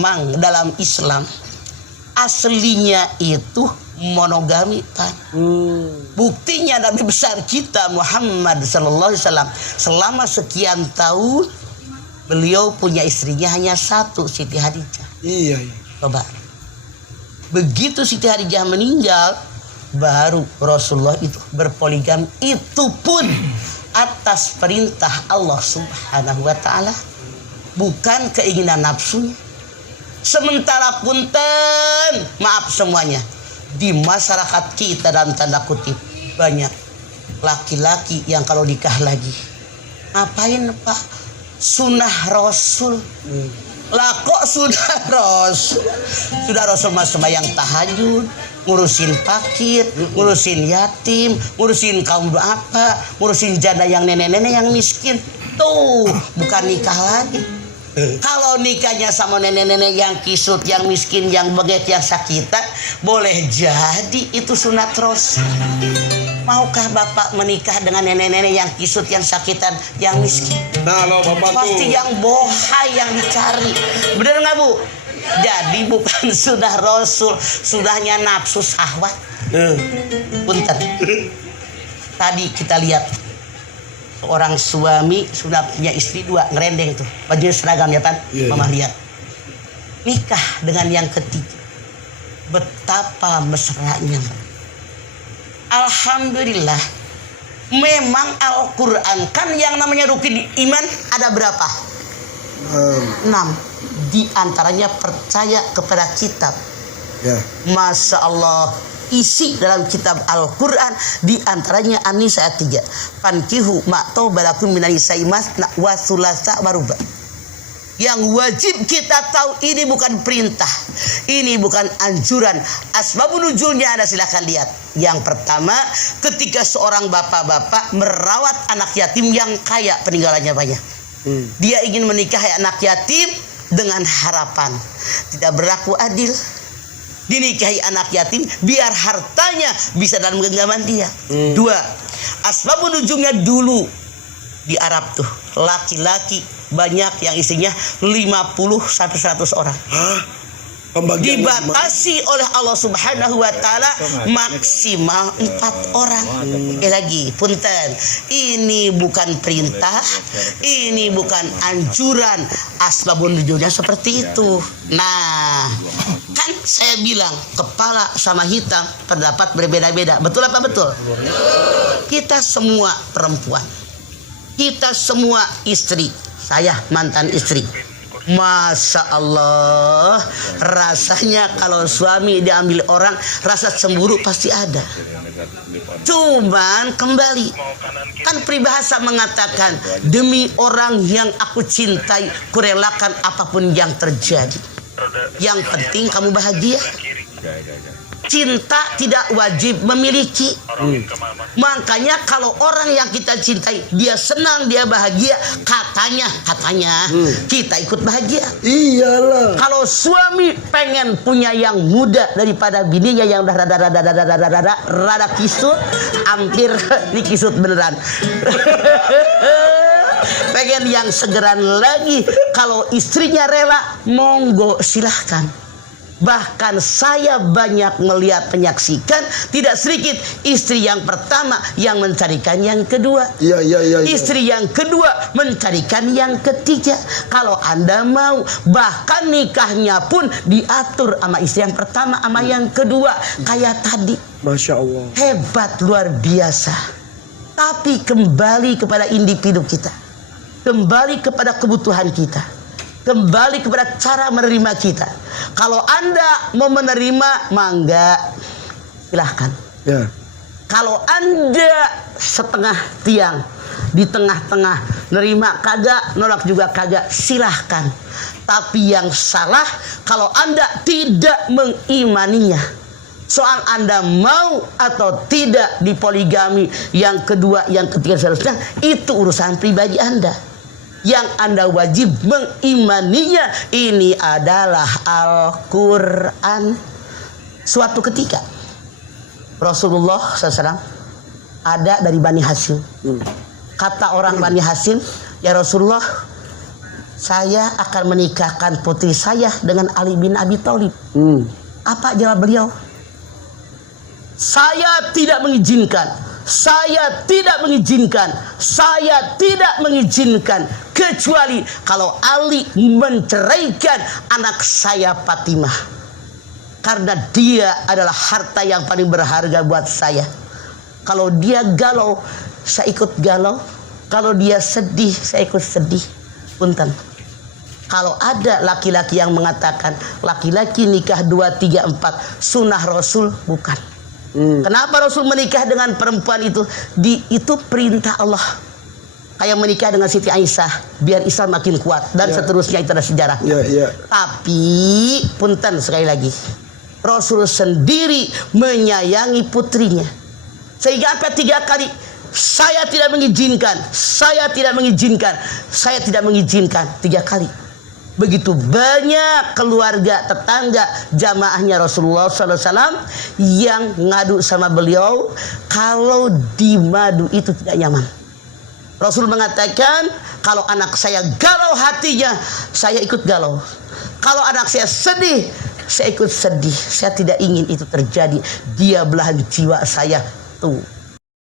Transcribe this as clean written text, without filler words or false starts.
memang dalam Islam aslinya itu monogami, Pak. Buktinya Nabi besar kita Muhammad sallallahu alaihi wasallam selama sekian tahun beliau punya istrinya hanya satu, Siti Hadijah. Iya. Coba. Begitu Siti Hadijah meninggal, baru Rasulullah itu berpoligami, itu pun atas perintah Allah Subhanahu wa taala, bukan keinginan nafsunya. Sementara punten, maaf semuanya, di masyarakat kita dalam tanda kutip banyak laki-laki yang kalau nikah lagi, ngapain Pak? Sunnah Rasul. Lah kok sunnah Rasul? Sudah Rasul mah sembahyang tahajud, ngurusin fakir, ngurusin yatim, ngurusin kaum duafa, ngurusin janda yang nenek-nenek yang miskin. Tuh, bukan nikah lagi. Kalau nikahnya sama nenek-nenek yang kisut, yang miskin, yang beget, yang sakitan, boleh jadi itu sunat Rasul. Maukah Bapak menikah dengan nenek-nenek yang kisut, yang sakitan, yang miskin? Nah, lo Bapak pasti tuh yang bohai yang dicari. Bener nggak Bu? Jadi bukan sudah Rasul, sudahnya nafsu syahwat. Punten. Tadi kita lihat seorang suami sudah punya istri dua, ngerendeng tuh, baju seragam ya Pan. Mama lihat nikah dengan yang ketiga, betapa mesranya. Alhamdulillah, memang Al-Quran kan yang namanya rukun iman ada berapa? 6. Di antaranya percaya kepada kitab. Masya Allah, isi dalam kitab Al-Quran di antaranya An-Nisa ayat 3. Fankihu ma'tau balakum minal nisa'i masna wa thulatha wa ruba'. Yang wajib kita tahu, ini bukan perintah, ini bukan anjuran. Asbabun nuzulnya Anda silahkan lihat. Yang pertama, ketika seorang bapak-bapak merawat anak yatim yang kaya, peninggalannya banyak. Dia ingin menikahi anak yatim dengan harapan tidak berlaku adil. Dinikahi anak yatim biar hartanya bisa dalam genggaman dia. 2. Asbabun nuzulnya dulu di Arab tuh, laki-laki banyak yang isinya 50-100 orang. Dibatasi oleh Allah Subhanahu wa taala maksimal 4 orang. Lagi, punten. Ini bukan perintah, ini bukan anjuran. Asbabun nuzulnya seperti itu. Nah, kan saya bilang kepala sama hitam pendapat berbeda-beda. Betul apa betul? Kita semua perempuan. Kita semua istri. Saya mantan istri. Masya Allah, rasanya kalau suami diambil orang, rasa cemburu pasti ada. Cuman kembali, kan peribahasa mengatakan, demi orang yang aku cintai, kurelakan apapun yang terjadi. Yang penting kamu bahagia. Cinta tidak wajib memiliki. Makanya kalau orang yang kita cintai dia senang, dia bahagia, katanya kita ikut bahagia. Iyalah. Kalau suami pengen punya yang muda daripada bininya yang udah rada kisut, hampir nih kisut beneran. Pengen yang segeran lagi, kalau istrinya rela, monggo silahkan. Bahkan saya banyak melihat, menyaksikan, tidak sedikit istri yang pertama yang mencarikan yang kedua. Iya. Istri yang kedua mencarikan yang ketiga. Kalau Anda mau, bahkan nikahnya pun diatur sama istri yang pertama sama yang kedua. Kayak tadi. Masya Allah. Hebat, luar biasa. Tapi kembali kepada individu kita. Kembali kepada kebutuhan kita. Kembali kepada cara menerima kita. Kalau Anda mau menerima, mangga, silahkan. Kalau Anda setengah tiang, di tengah-tengah, nerima kagak, nolak juga kagak, silahkan. Tapi yang salah kalau Anda tidak mengimaninya. Soal Anda mau atau tidak dipoligami, yang kedua, yang ketiga, seterusnya, itu urusan pribadi Anda. Yang Anda wajib mengimaninya, ini adalah Al-Quran. Suatu ketika Rasulullah SAW ada dari Bani Hashim. Kata orang Bani Hashim, ya Rasulullah, saya akan menikahkan putri saya dengan Ali bin Abi Thalib. Apa jawab beliau? Saya tidak mengizinkan. Saya tidak mengizinkan. Saya tidak mengizinkan. Kecuali kalau Ali menceraikan anak saya Fatimah. Karena dia adalah harta yang paling berharga buat saya. Kalau dia galau, saya ikut galau. Kalau dia sedih, saya ikut sedih. Punten. Kalau ada laki-laki yang mengatakan laki-laki nikah 2, 3, 4 sunnah Rasul, bukan. Kenapa Rasul menikah dengan perempuan itu? Itu perintah Allah. Kayak menikah dengan Siti Aisyah biar Islam makin kuat dan seterusnya, itu ada sejarah. Tapi punten sekali lagi, Rasul sendiri menyayangi putrinya. Sehingga apa 3 kali? Saya tidak mengizinkan, saya tidak mengizinkan, saya tidak mengizinkan 3 kali. Begitu banyak keluarga, tetangga, jamaahnya Rasulullah SAW yang ngadu sama beliau kalau di madu itu tidak nyaman. Rasul mengatakan, kalau anak saya galau hatinya, saya ikut galau. Kalau anak saya sedih, saya ikut sedih. Saya tidak ingin itu terjadi. Dia belahan jiwa saya. Tuh.